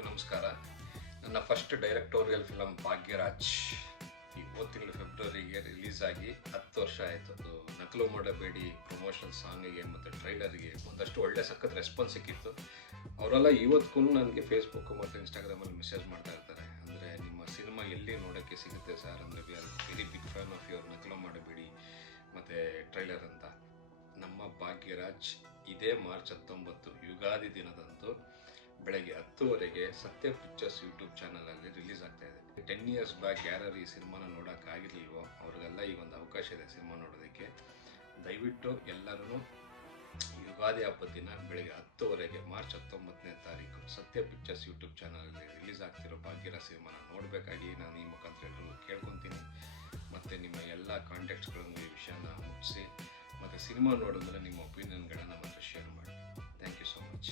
ಎಲ್ರಿಗೂ ನಮಸ್ಕಾರ. ನನ್ನ ಫಸ್ಟ್ ಡೈರೆಕ್ಟೋರಿಯಲ್ ಫಿಲಮ್ ಭಾಗ್ಯರಾಜ್ ಈ ತಿಂಗಳು ಫೆಬ್ರವರಿಗೆ ರಿಲೀಸ್ ಆಗಿ 10 ವರ್ಷ ಆಯಿತು. ಅದು ನಕಲು ಮಾಡಬೇಡಿ ಪ್ರಮೋಷನಲ್ ಸಾಂಗಿಗೆ ಮತ್ತು ಟ್ರೈಲರ್ಗೆ ಒಂದಷ್ಟು ಒಳ್ಳೆ ಸಖತ್ ರೆಸ್ಪಾನ್ಸ್ ಸಿಕ್ಕಿತ್ತು. ಅವರೆಲ್ಲ ಇವತ್ತಿಗೂ ನನಗೆ ಫೇಸ್ಬುಕ್ಕು ಮತ್ತು ಇನ್ಸ್ಟಾಗ್ರಾಮಲ್ಲಿ ಮೆಸೇಜ್ ಮಾಡ್ತಾ ಇರ್ತಾರೆ. ಅಂದರೆ ನಿಮ್ಮ ಸಿನಿಮಾ ಎಲ್ಲಿ ನೋಡೋಕ್ಕೆ ಸಿಗುತ್ತೆ ಸರ್, ಅಂದರೆ we are very big fan of your ನಕಲು ಮಾಡಬೇಡಿ ಮತ್ತು ಟ್ರೈಲರ್ ಅಂತ. ನಮ್ಮ ಭಾಗ್ಯರಾಜ್ ಇದೇ ಮಾರ್ಚ್ 19 ಯುಗಾದಿ ದಿನದಂದು ಬೆಳಗ್ಗೆ 10 ಗಂಟೆಗೆ ಸತ್ಯ ಪಿಕ್ಚರ್ಸ್ ಯೂಟ್ಯೂಬ್ ಚಾನಲಲ್ಲಿ ರಿಲೀಸ್ ಆಗ್ತಾ ಇದೆ. 10 ಇಯರ್ಸ್ ಬ್ಯಾಕ್ ಯಾರು ಈ ಸಿನಿಮಾನ ನೋಡೋಕ್ಕಾಗಿರ್ಲಿಲ್ವೋ ಅವ್ರಿಗೆಲ್ಲ ಈ ಒಂದು ಅವಕಾಶ ಇದೆ ಸಿನಿಮಾ ನೋಡೋದಕ್ಕೆ. ದಯವಿಟ್ಟು ಎಲ್ಲರೂ ಯುಗಾದಿ ಹಬ್ಬದ ದಿನ ಬೆಳಗ್ಗೆ 10 ಗಂಟೆಗೆ ಮಾರ್ಚ್ 19ನೇ ತಾರೀಕು ಸತ್ಯ ಪಿಕ್ಚರ್ಸ್ ಯೂಟ್ಯೂಬ್ ಚಾನಲಲ್ಲಿ ರಿಲೀಸ್ ಆಗ್ತಿರೋ ಭಾಗ್ಯರಾಜ್ ಸಿನಿಮಾನ ನೋಡಬೇಕಾಗಿ ನಾನು ಈ ಮುಖಾಂತರ ಎಲ್ಲರೂ ಕೇಳ್ಕೊತೀನಿ. ಮತ್ತು ನಿಮ್ಮ ಎಲ್ಲ ಕಾಂಟ್ಯಾಕ್ಟ್ಸ್ಗಳನ್ನು ಈ ವಿಷಯನ ಮುಟ್ಟಿಸಿ ಮತ್ತು ಸಿನಿಮಾ ನೋಡಿದ್ಮೇಲೆ ನಿಮ್ಮ ಒಪಿನಿಯನ್ಗಳನ್ನು ನಮ್ಮ ಹತ್ರ ಶೇರ್ ಮಾಡಿ. Thank you so much.